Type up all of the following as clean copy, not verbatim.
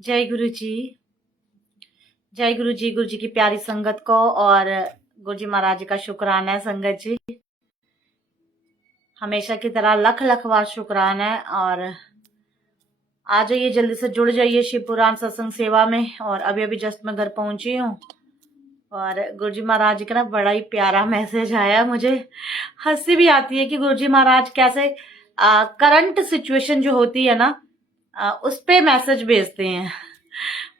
जय गुरु जी। जय गुरु जी। गुरु जी की प्यारी संगत को और गुरु जी महाराज जी का शुक्राना है। संगत जी हमेशा की तरह लख लख बार शुक्राना है। और आ जाइए, जल्दी से जुड़ जाइए शिव पुराण सत्संग सेवा में। और अभी अभी जस्ट मैं घर पहुंची हूँ और गुरु जी महाराज जी का ना बड़ा ही प्यारा मैसेज आया। मुझे हंसी भी आती है कि गुरु जी महाराज कैसे करंट सिचुएशन जो होती है ना उस पे मैसेज भेजते हैं।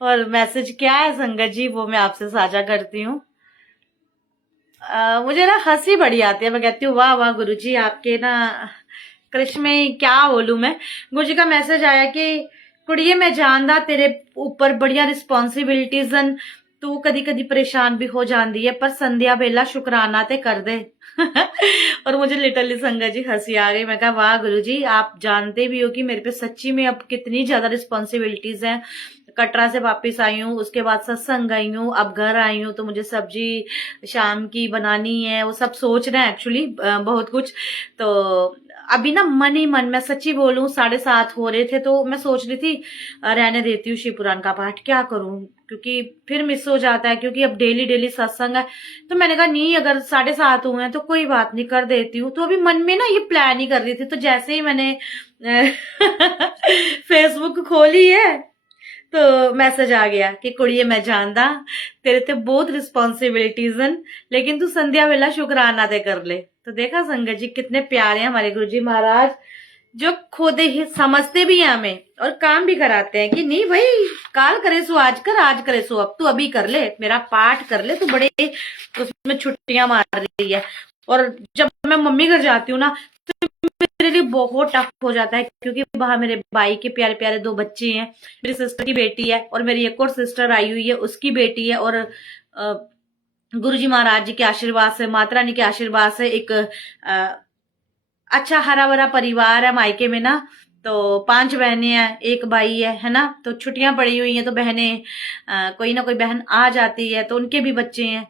और मैसेज क्या है संगत जी, वो मैं आपसे साझा करती हूँ। मुझे ना हंसी बड़ी आती है। मैं कहती हूँ वाह वाह गुरु जी, आपके ना कृष्ण में क्या बोलूं मैं। गुरु जी का मैसेज आया कि कुड़िए मैं जानदा तेरे ऊपर बड़िया रिस्पॉन्सिबिलिटीज न, तू कदी कदी परेशान भी हो जाती है, पर संध्या बेला शुक्राना ते कर दे। और मुझे लिटरली संगत जी हंसी आ गई। मैं कहा वाह गुरु जी, आप जानते भी हो कि मेरे पे सच्ची में अब कितनी ज्यादा रिस्पॉन्सिबिलिटीज हैं। कटरा से वापस आई हूँ, उसके बाद सत्संग गई हूँ, अब घर आई हूँ तो मुझे सब्जी शाम की बनानी है, वो सब सोचना है एक्चुअली बहुत कुछ। तो अभी ना मन ही मन, मैं सच्ची बोलूं 7:30 हो रहे थे तो मैं सोच रही थी रहने देती हूँ शिव पुराण का पाठ, क्या करूं क्योंकि फिर मिस हो जाता है, क्योंकि अब डेली डेली सत्संग है। तो मैंने कहा नहीं, अगर 7:30 हुए हैं तो कोई बात नहीं, कर देती हूँ। तो अभी मन में ना ये प्लान ही कर रही थी, तो जैसे ही मैंने फेसबुक खोली है तो मैसेज आ गया कि कुड़िए मैं जानदा तेरे ते बहुत रिस्पॉन्सिबिलिटीज हैं, लेकिन तू संध्या वेला शुक्राना ते कर ले। तो देखा संगत जी कितने प्यारे हैं हमारे गुरु जी महाराज, जो खुद ही समझते भी हैं हमें और काम भी कराते हैं कि नहीं भाई, काल करे सो आज कर, आज करे सो अब, तू अभी कर ले, मेरा पाठ कर ले। तू बड़े उसमें छुट्टियां मार रही है। और जब मैं मम्मी घर जाती हूँ ना तो मेरे लिए बहुत टफ हो जाता है, क्योंकि वहां मेरे भाई के प्यारे प्यारे 2 बच्चे हैं, मेरी सिस्टर की बेटी है और मेरी एक और सिस्टर आई हुई है, उसकी बेटी है। और गुरु जी महाराज जी के आशीर्वाद से, माता रानी के आशीर्वाद से एक अच्छा हरा भरा परिवार है मायके में ना। तो 5 बहनें हैं, 1 भाई है ना। तो छुट्टियां पड़ी हुई हैं तो बहनें कोई ना कोई बहन आ जाती है, तो उनके भी बच्चे हैं।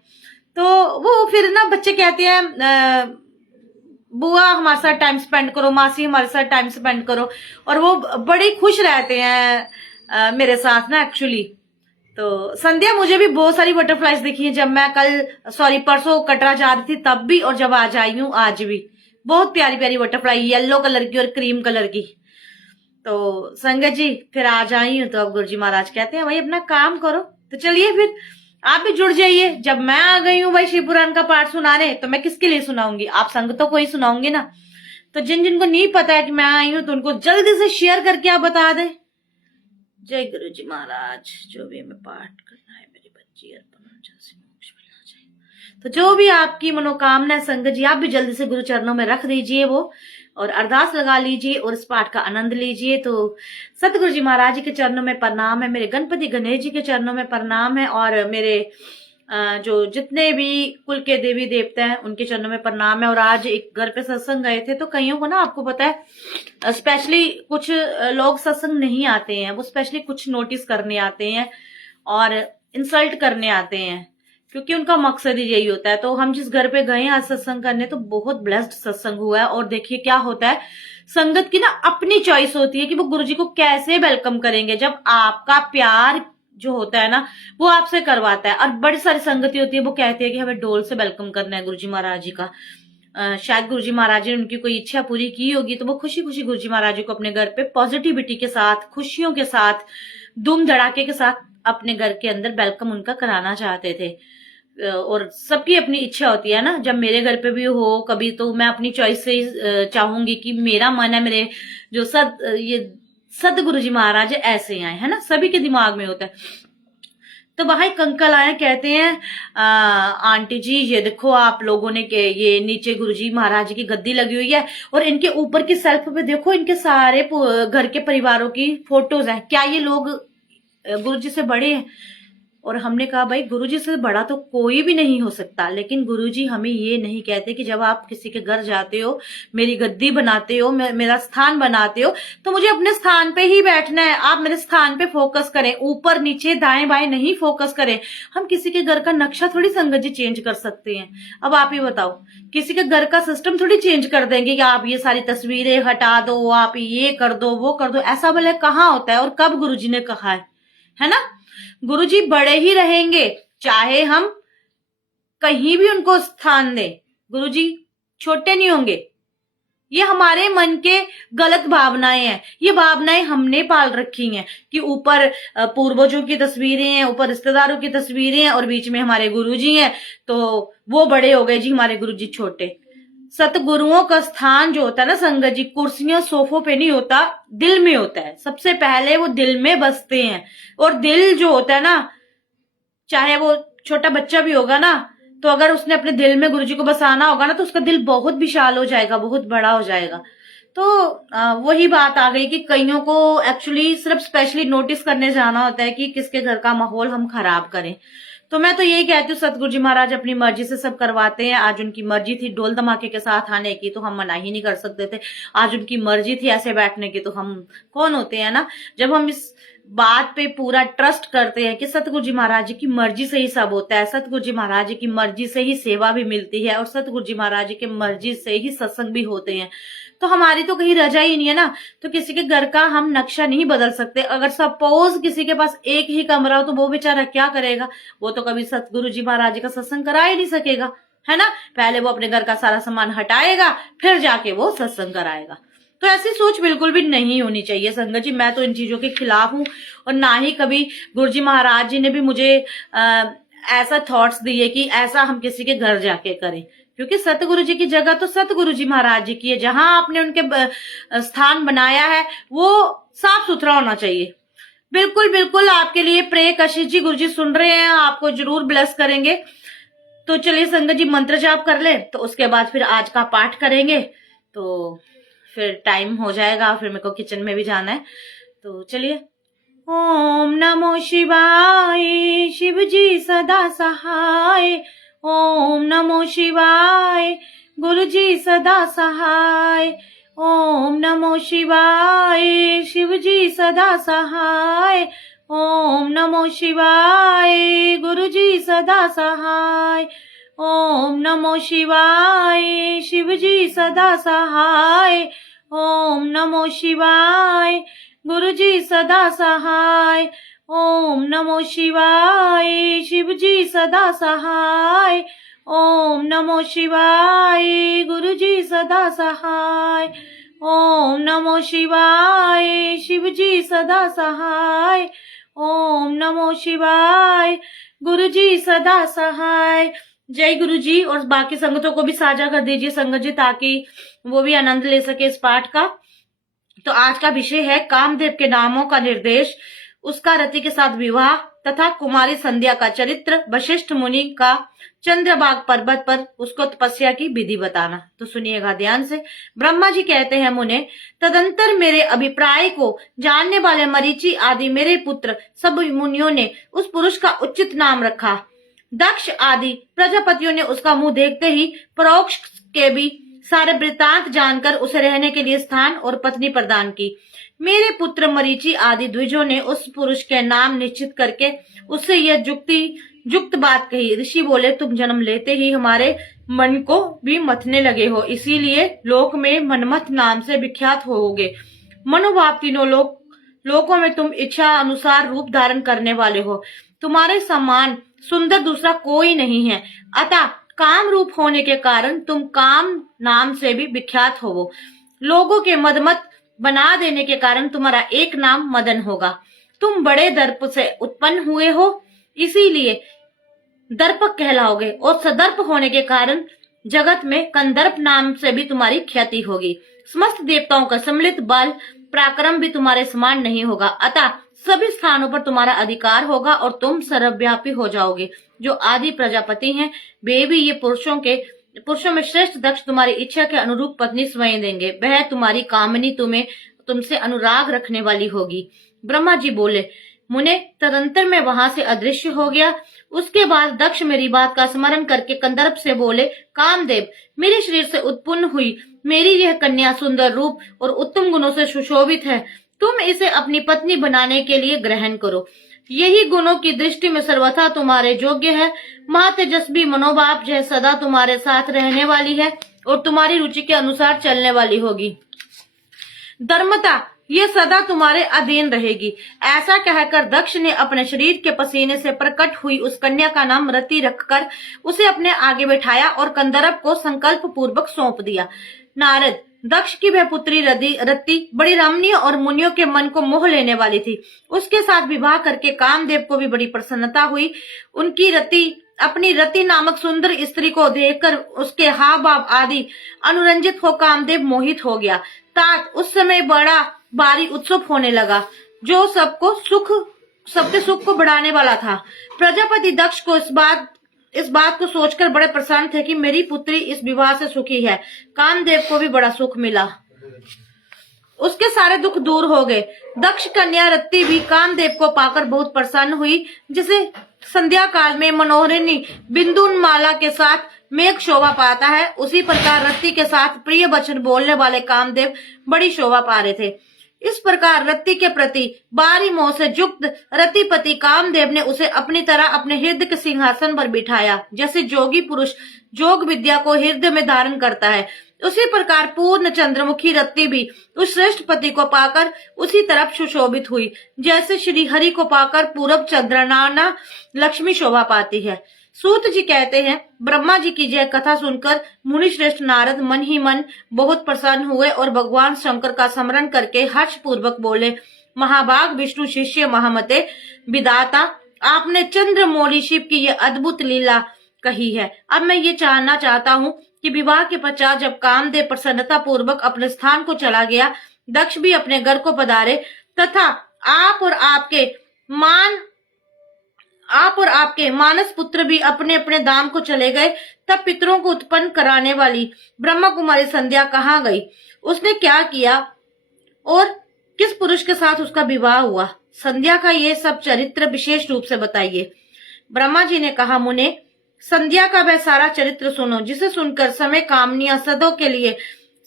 तो वो फिर ना बच्चे कहते हैं बुआ हमारे साथ टाइम स्पेंड करो, मासी हमारे साथ टाइम स्पेंड करो। और वो बड़े खुश रहते हैं मेरे साथ ना एक्चुअली। तो संध्या मुझे भी बहुत सारी बटरफ्लाईज दिखी है, जब मैं परसों कटरा जा रही थी तब भी, और जब आज आई हूँ आज भी बहुत प्यारी प्यारी बटरफ्लाई, येलो कलर की और क्रीम कलर की। तो संगत जी फिर आज आई हूँ तो अब गुरुजी महाराज कहते हैं भाई अपना काम करो। तो चलिए फिर आप भी जुड़ जाइए। जब मैं आ गई हूँ भाई शिव पुराण का पाठ सुनाने, तो मैं किसके लिए सुनाऊंगी, आप संगतों को ही सुनाऊंगी ना। तो जिन जिनको नहीं पता है कि मैं आई हूँ तो उनको जल्दी से शेयर करके आप बता दे। जय गुरु जी महाराज। जो भी हमें पाठ करना है मेरी बच्ची अर्पण से मोक्ष मिलना चाहिए। तो जो भी आपकी मनोकामना है संगत जी, आप भी जल्दी से गुरु चरणों में रख दीजिए वो, और अरदास लगा लीजिए और इस पाठ का आनंद लीजिए। तो सतगुरु जी महाराज जी के चरणों में प्रणाम है, मेरे गणपति गणेश जी के चरणों में प्रणाम है, और मेरे जो जितने भी कुल के देवी देवता हैं उनके चरणों में प्रणाम है। और आज एक घर पे सत्संग गए थे, तो कईयों को ना आपको पता है स्पेशली कुछ लोग सत्संग नहीं आते हैं, वो स्पेशली कुछ नोटिस करने आते हैं और इंसल्ट करने आते हैं, क्योंकि उनका मकसद ही यही होता है। तो हम जिस घर पे गए आज सत्संग करने, तो बहुत ब्लेस्ड सत्संग हुआ है। और देखिए क्या होता है, संगत की ना अपनी चॉइस होती है कि वो गुरुजी को कैसे वेलकम करेंगे। जब आपका प्यार जो होता है ना वो आपसे करवाता है, और बड़ी सारी संगति होती है वो कहती है कि हमें डोल से वेलकम करना है गुरुजी महाराज जी का। शायद गुरुजी महाराज जी ने उनकी कोई इच्छा पूरी की होगी, तो वो खुशी खुशी गुरुजी महाराज जी को अपने घर पे पॉजिटिविटी के साथ, खुशियों के साथ, धूम धड़ाके के साथ अपने घर के अंदर वेलकम उनका कराना चाहते थे। और सबकी अपनी इच्छा होती है ना। जब मेरे घर पे भी हो कभी, तो मैं अपनी चॉइस से चाहूंगी कि मेरा मन है, मेरे जो सदगुरु जी महाराज ऐसे आए, है ना, सभी के दिमाग में होता है। तो वहां एक अंकल आए, कहते हैं आंटी जी ये देखो आप लोगों ने के ये नीचे गुरुजी महाराज की गद्दी लगी हुई है, और इनके ऊपर की सेल्फ पे देखो इनके सारे घर के परिवारों की फोटोज हैं, क्या ये लोग गुरुजी से बड़े हैं? और हमने कहा भाई गुरुजी से बड़ा तो कोई भी नहीं हो सकता, लेकिन गुरुजी हमें ये नहीं कहते कि जब आप किसी के घर जाते हो, मेरी गद्दी बनाते हो, मेरा स्थान बनाते हो, तो मुझे अपने स्थान पे ही बैठना है। आप मेरे स्थान पे फोकस करें, ऊपर नीचे दाएं बाएं नहीं फोकस करें। हम किसी के घर का नक्शा थोड़ी संगत जी चेंज कर सकते हैं। अब आप ही बताओ, किसी के घर का सिस्टम थोड़ी चेंज कर देंगे कि आप ये सारी तस्वीरें हटा दो, आप ये कर दो, वो कर दो। ऐसा भले कहाँ होता है और कब गुरुजी ने कहा है? है ना। गुरुजी बड़े ही रहेंगे, चाहे हम कहीं भी उनको स्थान दें, गुरुजी छोटे नहीं होंगे। ये हमारे मन के गलत भावनाएं हैं, ये भावनाएं हमने पाल रखी हैं कि ऊपर पूर्वजों की तस्वीरें हैं, ऊपर रिश्तेदारों की तस्वीरें हैं और बीच में हमारे गुरुजी हैं, तो वो बड़े हो गए जी, हमारे गुरुजी छोटे। सतगुरुओं का स्थान जो होता है ना संगत जी, कुर्सियां सोफों पे नहीं होता, दिल में होता है। सबसे पहले वो दिल में बसते हैं। और दिल जो होता है ना, चाहे वो छोटा बच्चा भी होगा ना, तो अगर उसने अपने दिल में गुरुजी को बसाना होगा ना, तो उसका दिल बहुत विशाल हो जाएगा, बहुत बड़ा हो जाएगा। तो वही बात आ गई कि कईयों को एक्चुअली सिर्फ स्पेशली नोटिस करने जाना होता है कि किसके घर का माहौल हम खराब करें। तो मैं तो यही कहती हूँ, सतगुरु जी महाराज अपनी मर्जी से सब करवाते हैं। आज उनकी मर्जी थी ढोल धमाके के साथ आने की, तो हम मना ही नहीं कर सकते थे। आज उनकी मर्जी थी ऐसे बैठने की, तो हम कौन होते हैं ना। जब हम इस बात पे पूरा ट्रस्ट करते हैं कि सतगुरु जी महाराज जी की मर्जी से ही सब होता है, सतगुरु जी महाराज जी की मर्जी से ही सेवा भी मिलती है और सतगुरु जी महाराज जी की मर्जी से ही सत्संग भी होते हैं, तो हमारी तो कहीं रजा ही नहीं है ना। तो किसी के घर का हम नक्शा नहीं बदल सकते। अगर सपोज किसी के पास एक ही कमरा हो, तो वो बेचारा क्या करेगा, वो तो कभी सतगुरु जी महाराज जी का सत्संग करा ही नहीं सकेगा, है ना। पहले वो अपने घर का सारा सामान हटाएगा, फिर जाके वो सत्संग कराएगा। तो ऐसी सोच बिल्कुल भी नहीं होनी चाहिए संगत जी। मैं तो इन चीजों के खिलाफ हूँ, और ना ही कभी गुरु जी महाराज जी ने भी मुझे ऐसा थॉट्स दिए कि ऐसा हम किसी के घर जाके करें, क्योंकि सतगुरु जी की जगह तो सतगुरु जी महाराज जी की है। जहां आपने उनके स्थान बनाया है वो साफ सुथरा होना चाहिए। बिल्कुल बिल्कुल आपके लिए प्रे कशिश जी, गुरु जी सुन रहे हैं, आपको जरूर ब्लेस करेंगे। तो चलिए संगत जी मंत्र जाप कर ले, तो उसके बाद फिर आज का पाठ करेंगे, तो फिर टाइम हो जाएगा, फिर मेरे को किचन में भी जाना है। तो चलिए, ओम नमो शिवाय, शिव जी सदा सहाय। ओम नमो शिवाय, गुरु जी सदा सहाय। ओम नमो शिवाय, शिव जी सदा सहाय। ओम नमो शिवाय, गुरु जी सदा सहाय। ओम नमो शिवाय, शिव जी सदा सहाय। ओम नमो शिवाय, गुरु जी सदा सहाय। ओम नमो शिवाय, शिव जी सदा सहाय। ओम नमो शिवाय, गुरु जी सदा सहाय। ओम नमो शिवाय, शिव जी सदा सहाय। ओम नमो शिवाय, गुरु जी सदा सहाय। जय गुरु जी। और बाकी संगतों को भी साझा कर दीजिए संगत जी, ताकि वो भी आनंद ले सके इस पाठ का। तो आज का विषय है कामदेव के नामों का निर्देश, उसका रति के साथ विवाह तथा कुमारी संध्या का चरित्र, वशिष्ठ मुनि का चंद्रभाग पर्वत पर उसको तपस्या की विधि बताना। तो सुनिएगा ध्यान से। ब्रह्मा जी कहते हैं, मुने, तदंतर मेरे अभिप्राय को जानने वाले मरीचि आदि मेरे पुत्र सब मुनियों ने उस पुरुष का उचित नाम रखा। दक्ष आदि प्रजापतियों ने उसका मुंह देखते ही परोक्ष के भी सारे वृत्तांत जानकर उसे रहने के लिए स्थान और पत्नी प्रदान की। मेरे पुत्र मरीचि आदि द्विजों ने उस पुरुष के नाम निश्चित करके उससे यह युक्त बात कही। ऋषि बोले, तुम जन्म लेते ही हमारे मन को भी मथने लगे हो, इसीलिए लोक में मनमथ नाम से विख्यात होोगे। मनोभाव तीनों लोकों में तुम इच्छा अनुसार रूप धारण करने वाले हो। तुम्हारे समान सुंदर दूसरा कोई नहीं है, अतः काम रूप होने के कारण तुम काम नाम से भी विख्यात हो। लोगों के मदमत बना देने के कारण तुम्हारा एक नाम मदन होगा। तुम बड़े दर्प से उत्पन्न हुए हो, इसीलिए दर्पक कहलाओगे, और सदर्प होने के कारण जगत में कंदर्प नाम से भी तुम्हारी ख्याति होगी। समस्त देवताओं का सम्मिलित बल पराक्रम भी तुम्हारे समान नहीं होगा, अतः सभी स्थानों पर तुम्हारा अधिकार होगा और तुम सर्वव्यापी हो जाओगे। जो आदि प्रजापति हैं, वे भी ये पुरुषों में श्रेष्ठ दक्ष तुम्हारी इच्छा के अनुरूप पत्नी स्वयं देंगे। वह तुम्हारी कामनी तुमसे अनुराग रखने वाली होगी। ब्रह्मा जी बोले, मुने, तदंतर में वहां से अदृश्य हो गया। उसके बाद दक्ष मेरी बात का स्मरण करके कंदर्प से बोले, कामदेव, मेरे शरीर से उत्पन्न हुई मेरी यह कन्या सुंदर रूप और उत्तम गुणों से सुशोभित है। तुम इसे अपनी पत्नी बनाने के लिए ग्रहण करो। यही गुणों की दृष्टि में सर्वथा तुम्हारे योग्य है। महातेजस्वी मनोभाव जो सदा तुम्हारे साथ रहने वाली है और तुम्हारी रुचि के अनुसार चलने वाली होगी। धर्मता ये सदा तुम्हारे अधीन रहेगी। ऐसा कहकर दक्ष ने अपने शरीर के पसीने से प्रकट हुई उस कन्या का नाम रति रखकर उसे अपने आगे बैठाया और कंदर्प को संकल्प पूर्वक सौंप दिया। नारद, दक्ष की वह पुत्री रति बड़ी रमणीय और मुनियों के मन को मोह लेने वाली थी। उसके साथ विवाह करके कामदेव को भी बड़ी प्रसन्नता हुई। उनकी अपनी रति नामक सुंदर स्त्री को देखकर उसके हाव भाव आदि अनुरंजित हो कामदेव मोहित हो गया। तात उस समय बड़ा भारी उत्सव होने लगा, जो सबके सुख को बढ़ाने वाला था। प्रजापति दक्ष को इस बात को सोचकर बड़े प्रसन्न थे कि मेरी पुत्री इस विवाह से सुखी है। कामदेव को भी बड़ा सुख मिला, उसके सारे दुख दूर हो गए। दक्ष कन्या रति भी कामदेव को पाकर बहुत प्रसन्न हुई। जिसे संध्या काल में मनोहरिणी बिंदुमाला के साथ मेघ शोभा पाता है, उसी प्रकार रति के साथ प्रिय वचन बोलने वाले कामदेव बड़ी शोभा पा रहे थे। इस प्रकार रति के प्रति बारी मोह से युक्त रतिपति कामदेव ने उसे अपनी तरह अपने हृदय के सिंहासन पर बिठाया। जैसे जोगी पुरुष जोग विद्या को हृदय में धारण करता है, उसी प्रकार पूर्ण चंद्रमुखी रति भी उस श्रेष्ठ पति को पाकर उसी तरफ सुशोभित हुई, जैसे श्री हरि को पाकर पूर्व चंद्रनाना लक्ष्मी शोभा पाती है। सूत जी कहते हैं, ब्रह्मा जी की यह कथा सुनकर मुनि श्रेष्ठ नारद मन ही मन बहुत प्रसन्न हुए और भगवान शंकर का स्मरण करके हर्ष पूर्वक बोले, महाभाग विष्णु शिष्य महामते विदाता, आपने चंद्रमौली शिव की यह अद्भुत लीला कही है। अब मैं ये जानना चाहता हूँ कि विवाह के पश्चात जब कामदेव प्रसन्नता पूर्वक अपने स्थान को चला गया, दक्ष भी अपने घर को पधारे तथा आप और आपके मानस पुत्र भी अपने अपने धाम को चले गए, तब पितरों को उत्पन्न कराने वाली ब्रह्मा कुमारी संध्या कहाँ गई? उसने क्या किया और किस पुरुष के साथ उसका विवाह हुआ? संध्या का ये सब चरित्र विशेष रूप से बताइए। ब्रह्मा जी ने कहा, मुने, संध्या का वह सारा चरित्र सुनो, जिसे सुनकर समय कामनियां सदों के लिए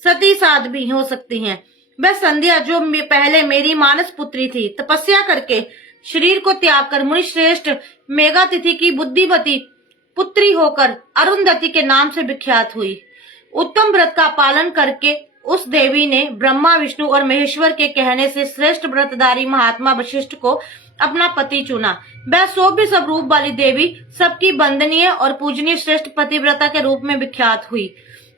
सती साध भी हो सकती हैं। वह संध्या जो पहले मेरी मानस पुत्री थी, तपस्या करके शरीर को त्याग कर मुनि श्रेष्ठ मेघातिथि की बुद्धिवती पुत्री होकर अरुंधति के नाम से विख्यात हुई। उत्तम व्रत का पालन करके उस देवी ने ब्रह्मा विष्णु और महेश्वर के कहने से श्रेष्ठ व्रतधारी महात्मा वशिष्ठ को अपना पति चुना। वह सौभ्य स्वरूप वाली देवी सबकी वंदनीय और पूजनीय श्रेष्ठ पतिव्रता के रूप में विख्यात हुई।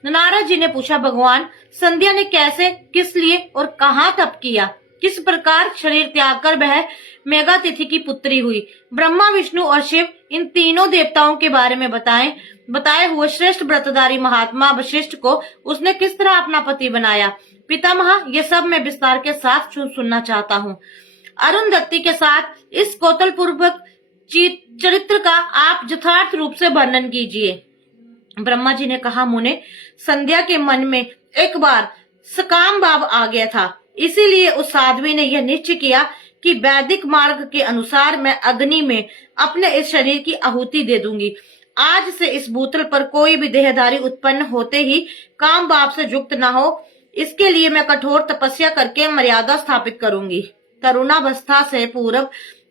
नारद जी ने पूछा, भगवान, संध्या ने कैसे, किस लिए और कहाँ तप किया? किस प्रकार शरीर त्याग कर वह मेघातिथि की पुत्री हुई? ब्रह्मा विष्णु और शिव इन तीनों देवताओं के बारे में बताए हुए श्रेष्ठ व्रतधारी महात्मा वशिष्ठ को उसने किस तरह अपना पति बनाया? पितामह, ये सब मैं विस्तार के साथ सुनना चाहता हूँ। अरुंधति के साथ इस कौतल पूर्वक चरित्र का आप यथार्थ रूप से वर्णन कीजिए। ब्रह्मा जी ने कहा, मुने, संध्या के मन में एक बार सकाम भाव आ गया था, इसीलिए उस साध्वी ने यह निश्चय किया कि वैदिक मार्ग के अनुसार मैं अग्नि में अपने इस शरीर की आहुति दे दूंगी। आज से इस भूतल पर कोई भी देहधारी उत्पन्न होते ही काम भाव से युक्त न हो, इसके लिए मैं कठोर तपस्या करके मर्यादा स्थापित करूंगी। तरुणावस्था से पूर्व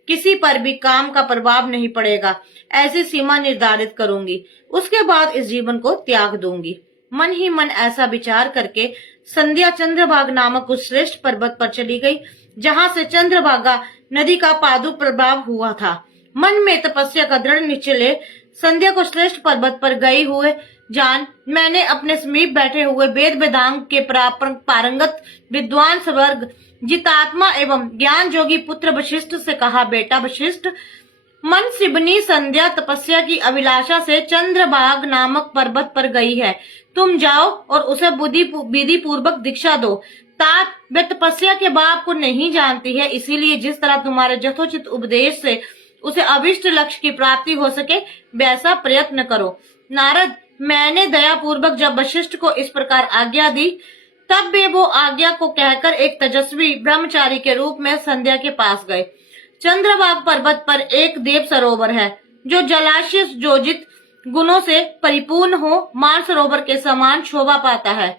किसी पर भी काम का प्रभाव नहीं पड़ेगा, ऐसी सीमा निर्धारित करूंगी। उसके बाद इस जीवन को त्याग दूंगी। मन ही मन ऐसा विचार करके संध्या चंद्रभागा नामक उस श्रेष्ठ पर्वत पर चली गई, जहाँ से चंद्रभागा नदी का पादु प्रभाव हुआ था। मन में तपस्या का दृढ़ निश्चय ले संध्या को श्रेष्ठ पर्वत पर गई हुए जान मैंने अपने समीप बैठे हुए वेद वेदांग के पारंगत विद्वान स्वर्ग जितात्मा एवं ज्ञान जोगी पुत्र वशिष्ठ से कहा, बेटा वशिष्ठ, मन सिबनी संध्या तपस्या की अभिलाषा से चंद्रभाग नामक पर्वत पर गई है। तुम जाओ और उसे विधि पूर्वक दीक्षा दो। तात वे तपस्या के बाप को नहीं जानती है, इसीलिए जिस तरह तुम्हारे यथोचित उपदेश से उसे अभिष्ट लक्ष्य की प्राप्ति हो सके वैसा प्रयत्न करो। नारद, मैंने दया पूर्वक जब वशिष्ठ को इस प्रकार आज्ञा दी, तब वे वो आज्ञा को कहकर एक तेजस्वी ब्रह्मचारी के रूप में संध्या के पास गए। चंद्रभाग पर्वत पर एक देव सरोवर है, जो जलाशय जोजित गुणों से परिपूर्ण हो मान सरोवर के समान शोभा पाता है।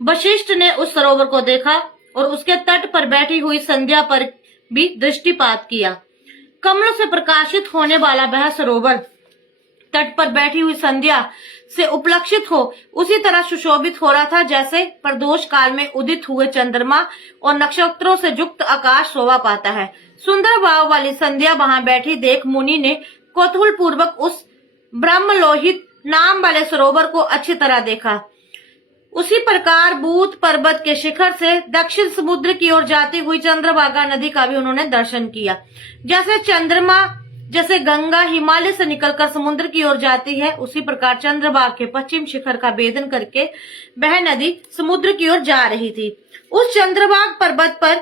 वशिष्ठ ने उस सरोवर को देखा और उसके तट पर बैठी हुई संध्या पर भी दृष्टिपात किया। कमलों से प्रकाशित होने वाला वह सरोवर, तट पर बैठी हुई संध्या से उपलक्षित हो उसी तरह सुशोभित हो रहा था जैसे प्रदोष काल में उदित हुए चंद्रमा और नक्षत्रों से युक्त आकाश शोभा पाता है। सुंदर भाव वाली संध्या वहां बैठी देख मुनि ने कौतूहल पूर्वक उस ब्रह्मलोहित नाम वाले सरोवर को अच्छी तरह देखा। उसी प्रकार भूत पर्वत के शिखर से दक्षिण समुद्र की ओर जाती हुई चंद्रभागा नदी का भी उन्होंने दर्शन किया। जैसे चंद्रमा जैसे गंगा हिमालय से निकलकर समुद्र की ओर जाती है, उसी प्रकार चंद्रभाग के पश्चिम शिखर का भेदन करके वह नदी समुद्र की ओर जा रही थी। उस चंद्रभाग पर्वत पर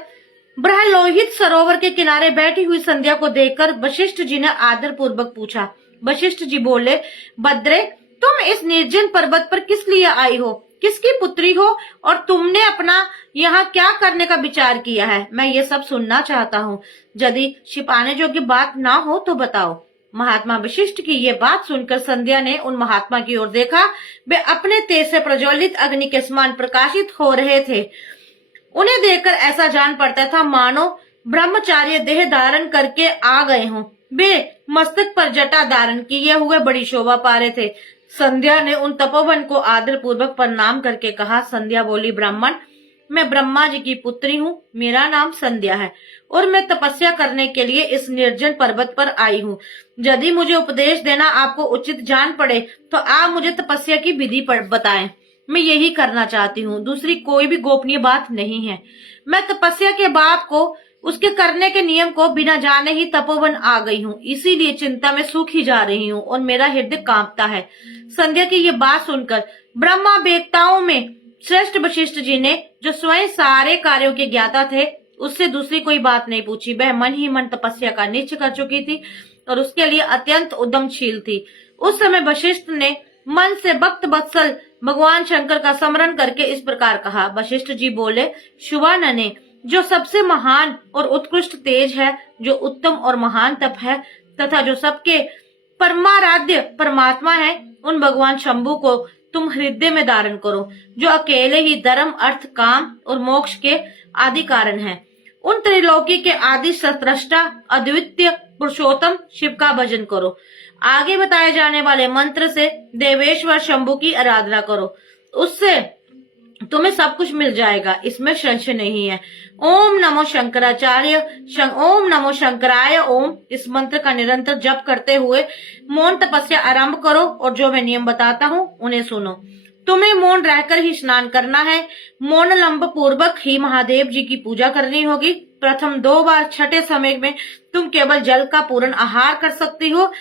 ब्रह्मलोहित सरोवर के किनारे बैठी हुई संध्या को देखकर वशिष्ठ जी ने आदर पूर्वक पूछा। वशिष्ठ जी बोले, भद्रे, तुम इस निर्जन पर्वत पर किस लिए आई हो, किसकी पुत्री हो और तुमने अपना यहाँ क्या करने का विचार किया है? मैं ये सब सुनना चाहता हूँ। यदि छिपाने जोगी बात ना हो तो बताओ। महात्मा वशिष्ठ की ये बात सुनकर संध्या ने उन महात्मा की ओर देखा। वे अपने तेज से प्रज्वलित अग्नि के समान प्रकाशित हो रहे थे। उन्हें देखकर ऐसा जान पड़ता था मानो ब्रह्मचार्य देह धारण करके आ गए हों। वे मस्तक पर जटा धारण किए हुए बड़ी शोभा पा रहे थे। संध्या ने उन तपोवन को आदर पूर्वक प्रणाम करके कहा। संध्या बोली, ब्राह्मण, मैं ब्रह्मा जी की पुत्री हूँ, मेरा नाम संध्या है और मैं तपस्या करने के लिए इस निर्जन पर्वत पर आई हूँ। यदि मुझे उपदेश देना आपको उचित जान पड़े तो आप मुझे तपस्या की विधि बताएं। मैं यही करना चाहती हूँ, दूसरी कोई भी गोपनीय बात नहीं है। मैं तपस्या के बाद को उसके करने के नियम को बिना जाने ही तपोवन आ गई हूँ, इसीलिए चिंता में सूखी जा रही हूँ और मेरा हृदय कांपता है। संध्या की ये बात सुनकर ब्रह्मा वेत्ताओं में श्रेष्ठ वशिष्ठ जी ने, जो स्वयं सारे कार्यों के ज्ञाता थे, उससे दूसरी कोई बात नहीं पूछी। वह मन ही मन तपस्या का निश्चय कर चुकी थी और उसके लिए अत्यंत उद्यमशील थी। उस समय वशिष्ठ ने मन से भक्त वत्सल भगवान शंकर का स्मरण करके इस प्रकार कहा। वशिष्ठ जी बोले, शुभानने, जो सबसे महान और उत्कृष्ट तेज है, जो उत्तम और महान तप है तथा जो सबके परमाराध्य परमात्मा है, उन भगवान शंभु को तुम हृदय में धारण करो, जो अकेले ही धर्म, अर्थ, काम और मोक्ष के आदि कारण है। उन त्रिलोकी के आदि सत्रष्टा अद्वितीय पुरुषोत्तम शिव का भजन करो। आगे बताए जाने वाले मंत्र से देवेश्वर शंभु की आराधना करो, उससे तुम्हें सब कुछ मिल जाएगा, इसमें संशय नहीं है। ओम नमो शंकराचार्य, ओम नमो शंकराय ओम, इस मंत्र का निरंतर जप करते हुए मौन तपस्या आरंभ करो और जो मैं नियम बताता हूँ उन्हें सुनो। तुम्हें मौन रहकर ही स्नान करना है। मौन लंब पूर्वक ही महादेव जी की पूजा करनी होगी। प्रथम 2 बार छठे समय में तुम केवल जल का पूर्ण आहार कर सकती हो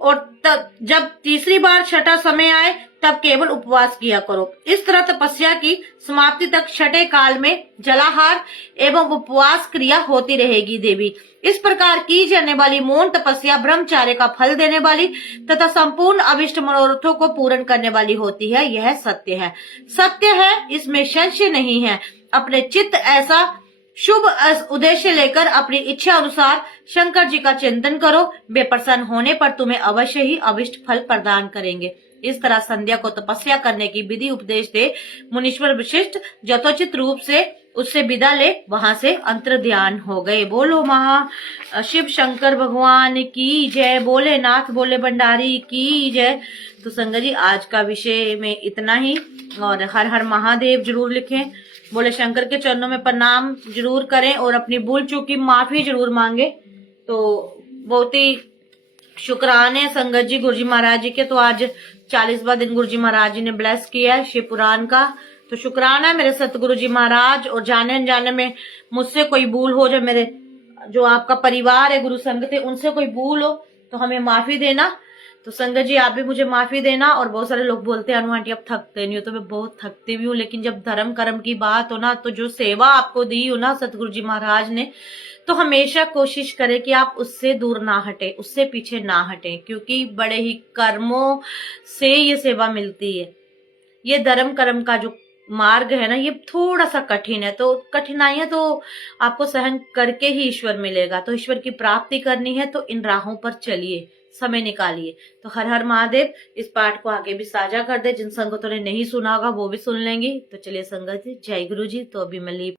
और तब जब तीसरी बार छठा समय आए तब केवल उपवास किया करो। इस तरह तपस्या की समाप्ति तक छठे काल में जलाहार एवं उपवास क्रिया होती रहेगी। देवी, इस प्रकार की जाने वाली मौन तपस्या ब्रह्मचार्य का फल देने वाली तथा संपूर्ण अभिष्ट मनोरथों को पूर्ण करने वाली होती है। यह सत्य है, सत्य है, इसमें संशय नहीं है। अपने चित्त ऐसा शुभ उद्देश्य लेकर अपनी इच्छा अनुसार शंकर जी का चिंतन करो। वे प्रसन्न होने पर तुम्हें अवश्य ही अभिष्ट फल प्रदान करेंगे। इस तरह संध्या को तपस्या करने की विधि उपदेश दे मुनीश्वर वशिष्ठ यथोचित रूप से उससे विदा ले वहां से अंतर ध्यान हो गए। बोलो महा शिव शंकर भगवान की जय, बोले नाथ बोले भंडारी की जय। तो संगत जी, आज का विषय में इतना ही और हर हर महादेव जरूर लिखें, बोले शंकर के चरणों में प्रणाम जरूर करें और अपनी भूल चूक की माफी जरूर मांगे। तो बहुत ही शुक्राने संगत जी गुरुजी महाराज जी के। तो आज 40वां दिन गुरुजी महाराज जी ने ब्लेस किया है शिव पुराण का। तो शुक्राना है मेरे सतगुरु जी महाराज। और जाने अनजाने में मुझसे कोई भूल हो, जो मेरे जो आपका परिवार है गुरु संगत है उनसे कोई भूल हो तो हमें माफी देना। तो संगत जी आप भी मुझे माफी देना। और बहुत सारे लोग बोलते हैं अनु आंटी अब थकते नहीं हो, तो मैं बहुत थकती भी हूँ, लेकिन जब धर्म कर्म की बात हो ना, तो जो सेवा आपको दी हो ना सतगुरु जी महाराज ने, तो हमेशा कोशिश करें कि आप उससे दूर ना हटे, उससे पीछे ना हटे, क्योंकि बड़े ही कर्मों से ये सेवा मिलती है। ये धर्म कर्म का जो मार्ग है ना, ये थोड़ा सा कठिन है, तो कठिनाइयां तो आपको सहन करके ही ईश्वर मिलेगा। तो ईश्वर की प्राप्ति करनी है तो इन राहों पर चलिए, समय निकालिए। तो हर हर महादेव। इस पाठ को आगे भी साझा कर दे, जिन संगतों ने नहीं सुना होगा वो भी सुन लेंगी। तो चलिए संगत जी, जय गुरु जी। तो अभी मैं